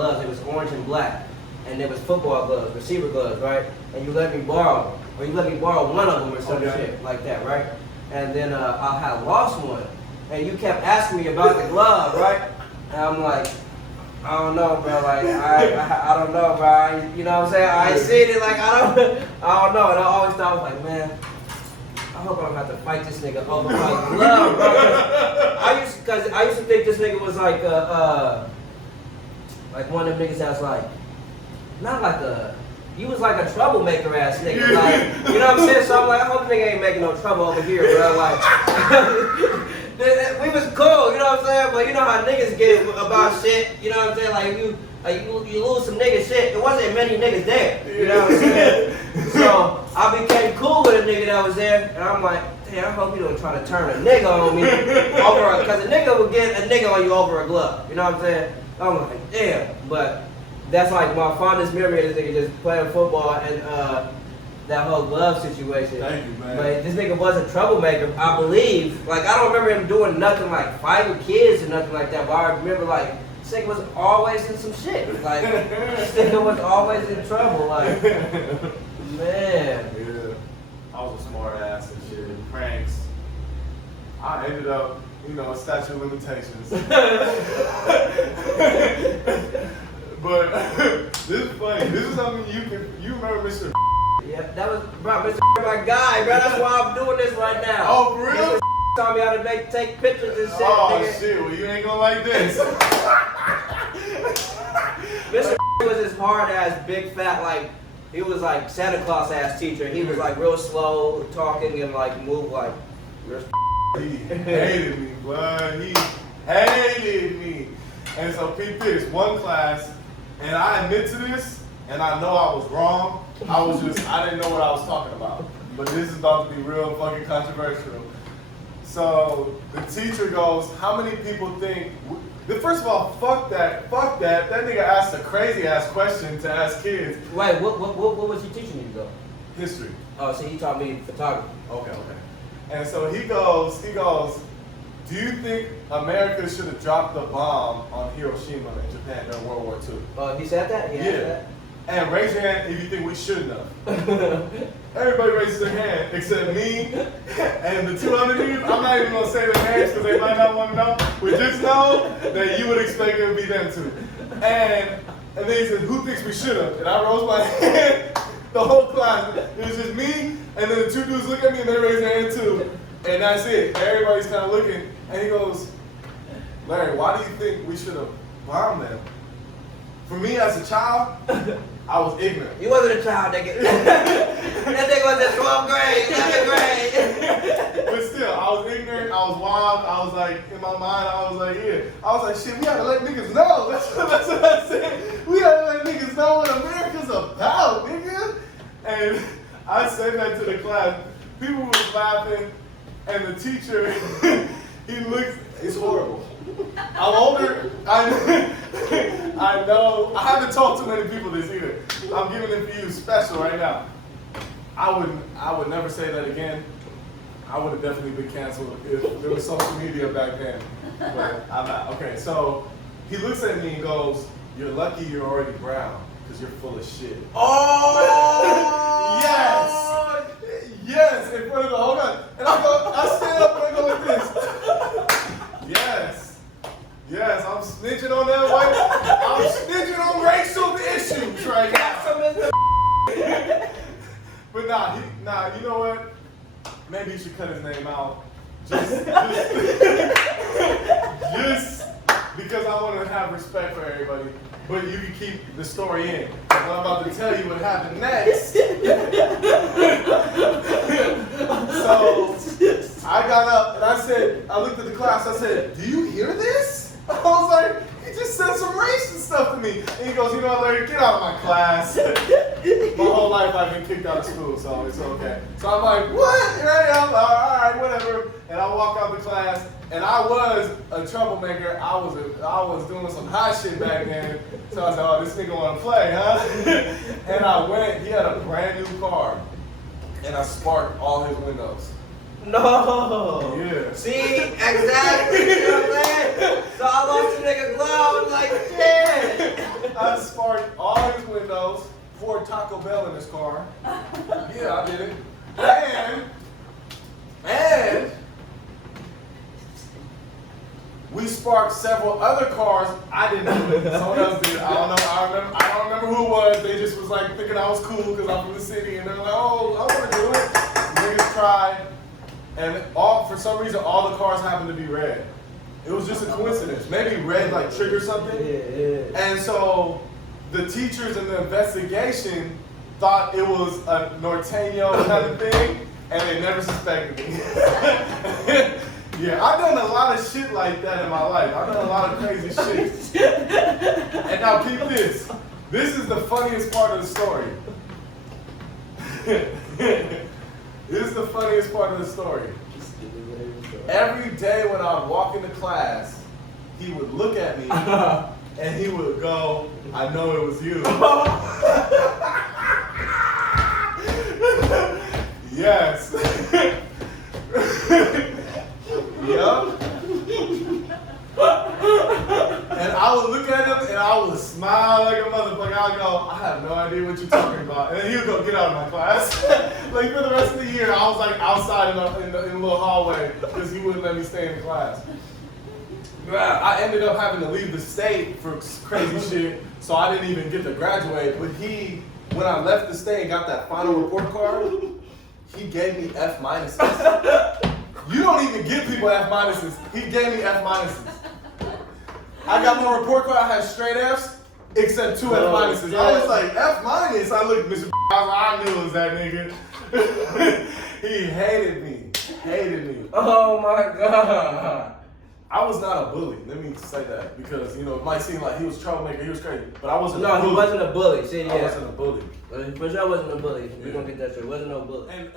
gloves. It was orange and black. And there was football gloves, receiver gloves, right? And you let me borrow, or you let me borrow one of them or some shit like that, right? And then I had lost one. And you kept asking me about the glove, right? And I'm like, I don't know, bro. Like, I don't know, bro. You know what I'm saying? I ain't seen it. Like, I don't know. And I always thought, I was like, man, I hope I don't have to fight this nigga over my glove, bro. Cause I used to think this nigga was like one of them niggas that was like, not like he was like a troublemaker ass nigga. Like, you know what I'm saying? So I'm like, I hope nigga ain't making no trouble over here, bro. Like, we was cool, you know what I'm saying? But you know how niggas get about shit, you know what I'm saying? Like you lose some nigga shit. There wasn't many niggas there, you know what I'm saying? So I became cool with a nigga that was there, and I'm like, damn, I hope you don't try to turn a nigga on me because a nigga will get a nigga on you over a glove, you know what I'm saying? I'm like, damn, but that's like my fondest memory of this nigga just playing football and that whole glove situation. Thank you, man. But this nigga was a troublemaker, I believe. Like, I don't remember him doing nothing like fighting kids or nothing like that, but I remember like this nigga was always in some shit. Like, this nigga was always in trouble. Like, man. Yeah. I was a smart ass and shit. And pranks. I ended up, statute of limitations. But this is funny. This is something you remember Mr. Yeah, that was, bro, Mr. my guy, bro. That's why I'm doing this right now. Oh, for real? Mr. taught me how to take pictures and shit, Oh, nigga. shit. Well, you ain't gonna like this. Mr. was this hard ass, big fat, like, he was like Santa Claus ass teacher. He was like real slow talking and like move like, He hated me, blood. He hated me. And so peep this, one class, and I admit to this, and I know I was wrong. I didn't know what I was talking about. But this is about to be real fucking controversial. So the teacher goes, how many people think, first of all, fuck that. That nigga asked a crazy ass question to ask kids. Wait, what was he teaching you though? History. Oh, so he taught me photography. Okay. And so he goes, do you think America should have dropped the bomb on Hiroshima in Japan during World War II? He said that? He asked that? And raise your hand if you think we shouldn't have. Everybody raises their hand except me and the two other dudes. I'm not even going to say their names because they might not want to know. We just know that you would expect it to be them two. And then he said, who thinks we should have? And I rose my hand. The whole class. It was just me, and then the two dudes look at me and they raise their hand too. And that's it. Everybody's kind of looking. And he goes, Larry, why do you think we should have bombed them? For me as a child, I was ignorant. You wasn't a child, nigga. That nigga was in 12th grade, 11th grade. But still, I was ignorant, I was wild, I was like, in my mind, I was like, yeah. I was like, shit, we gotta let niggas know. That's what I said. We gotta let niggas know what America's about, nigga. And I said that to the class. People was laughing, and the teacher, he looks, it's horrible. I'm older. I know. I haven't talked to many people this either. I'm giving it for you special right now. I would never say that again. I would have definitely been canceled if there was social media back then. But I'm not. Okay, so he looks at me and goes, "You're lucky you're already brown, because you're full of shit." Oh! Yes! In front of the hold on. And I stand up and I go like this. Yes, I'm snitching on that white. I'm snitching on racial issues right now. But nah, you know what? Maybe you should cut his name out. Just because I want to have respect for everybody. But you can keep the story in. What I'm about to tell you what happened next. So I got up and I looked at the class, I said, do you hear this? I was like, he just said some racist stuff to me. And he goes, you know what, Larry, get out of my class. My whole life I've been kicked out of school, so it's okay. So I'm like, what? Here I am, all right, whatever. And I walk out the class, and I was a troublemaker. I was doing some hot shit back then. So I said, oh, this nigga wanna play, huh? And I went, he had a brand new car. And I sparked all his windows. No. Yeah. See, exactly. You know what I'm saying? So I lost a nigga glove. Like, shit. I sparked all his windows, poured Taco Bell in his car. Yeah, I did it. And we sparked several other cars. I didn't do it. Someone else did. I don't know. I don't remember who it was. They just was like thinking I was cool because I'm from the city, and they're like, "Oh, I want to do it." Niggas tried, and for some reason, all the cars happened to be red. It was just a coincidence. Maybe red like triggered something. Yeah. And so the teachers in the investigation thought it was a Norteño kind of thing, and they never suspected me. Yeah, I've done a lot of shit like that in my life. I've done a lot of crazy shit. And now keep this. This is the funniest part of the story. This is the funniest part of the story. Every day when I would walk into class, he would look at me and he would go, "I know it was you." Yes. Yup. And I would look at him and I would smile like a motherfucker. I'd go, "I have no idea what you're talking about." And then he would go, "Get out of my class." Like for the rest of the year, I was like outside in the little hallway because he wouldn't let me stay in the class. I ended up having to leave the state for crazy shit, so I didn't even get to graduate. But when I left the state and got that final report card, he gave me F minuses. You don't even give people F minuses. He gave me F minuses. I got my report card. I had straight Fs, except 2 F minuses. I was like, F minus. I looked at Mr. I knew it was that nigga. He hated me. Hated me. Oh my God. I was not a bully. Let me say that because it might seem like he was a troublemaker. He was crazy, but I wasn't. No, a bully. he wasn't a bully. See, yeah. I wasn't a bully. For sure, I wasn't a bully. We're gonna get that straight. Wasn't no bully. And